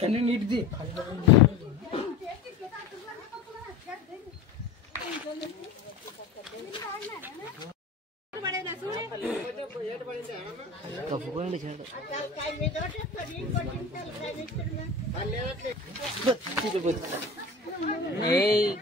Can you need the hey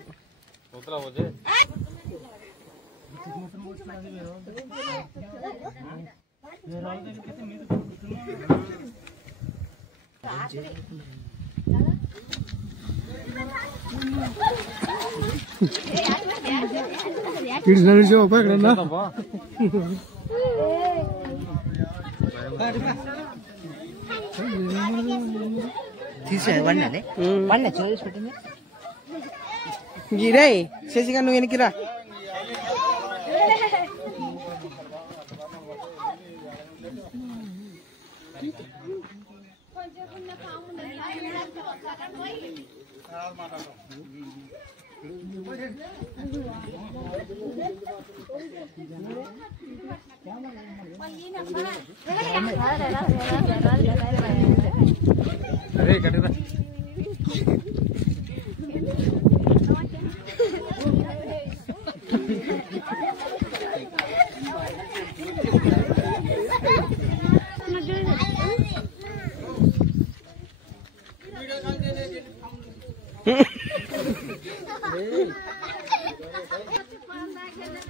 it's not a joke, Girai, sesikan nu ini kira.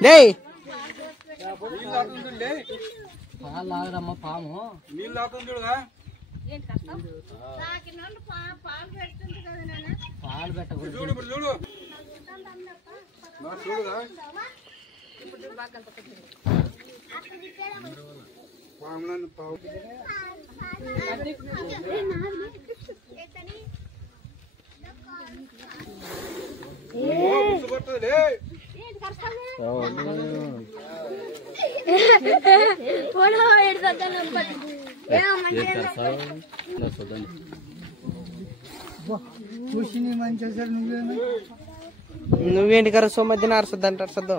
Hey. నువ్వేంటి కర so మధ్యన అరసద్దంట అరసద్దు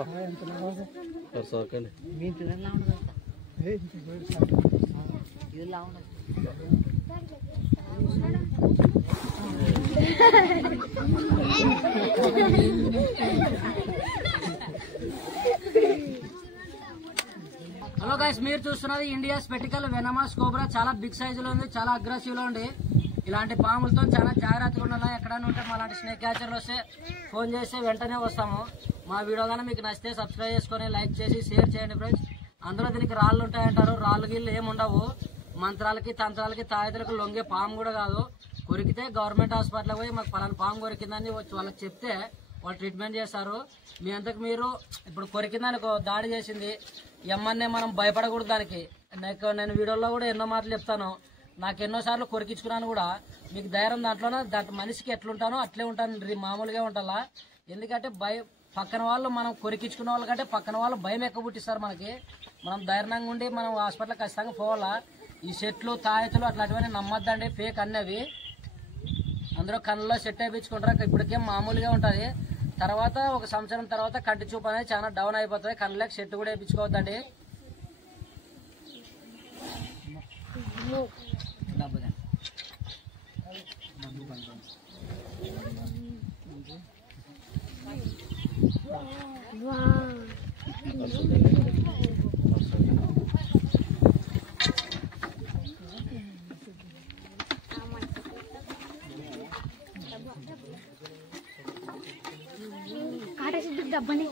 hello guys, మీరు చూస్తున్నది India స్పెటికల్ venomous cobra. చాలా big సైజులో ఉంది, చాలా అగ్రెసివ్ లో ఉంది. ఇలాంటి పాములతో చాలా జాగ్రత్తగా ఉండాలి. ఎక్కడైనా ఉంటే మా లాంటి స్నేక్ క్యాచర్లు వస్తే ఫోన్ చేస్తే వెంటనే వస్తాము. మా వీడియో కానీ మీకు నచ్చితే సబ్స్క్రైబ్ చేసుకొని లైక్ చేసి షేర్ చేయండి ఫ్రెండ్స్. అందులో దీనికి రాళ్ళు ఉంటాయంటారు, రాళ్ళు గిళ్ళు ఏముండవు. మంత్రాలకి తంత్రాలకి తాయితలకు లొంగే పాము కూడా కాదు. కొరికితే గవర్నమెంట్ హాస్పిటల్కి పోయి మాకు పలానా పాము కొరికిందని వచ్చి వాళ్ళకి చెప్తే వాళ్ళు ట్రీట్మెంట్ చేస్తారు. మీ అంతకు మీరు ఇప్పుడు కొరికిందని దాడి చేసింది ఎమ్మన్నే మనం భయపడకూడదు దానికి. నేను వీడియోలో కూడా ఎన్నో మాటలు చెప్తాను. నాకు ఎన్నోసార్లు కొరికించుకున్నాను కూడా. మీకు ధైర్యం దాంట్లోనే మనిషికి ఎట్లుంటానో అట్లే ఉంటాను, మామూలుగా ఉంటాలా. ఎందుకంటే పక్కన వాళ్ళు మనం కొరికించుకున్న వాళ్ళకంటే పక్కన వాళ్ళు భయం ఎక్కువ పుట్టిస్తారు మనకి. మనం ధైర్యంగా ఉండి మనం హాస్పిటల్కి ఖచ్చితంగా పోవాలా. ఈ సెట్లు తాయెత్తులు అట్లాంటివన్నీ నమ్మద్దండి, ఫేక్ అన్నవి. అందరూ కళ్ళలో సెట్ వేయించుకుంటారు. ఇప్పటికేం మామూలుగా ఉంటుంది, తర్వాత ఒక సంవత్సరం తర్వాత కంటి చూపు అనేది చాలా డౌన్ అయిపోతుంది. కళ్ళకి సెట్ కూడా వేయించుకోవద్దండి. డబ్బని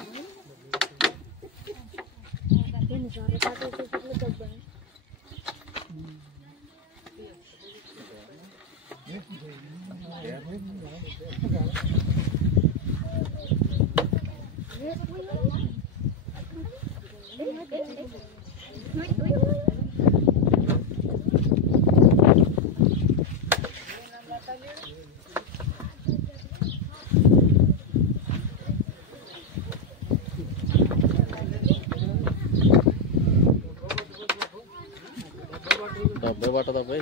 డబ్బే పట్టదా పోయి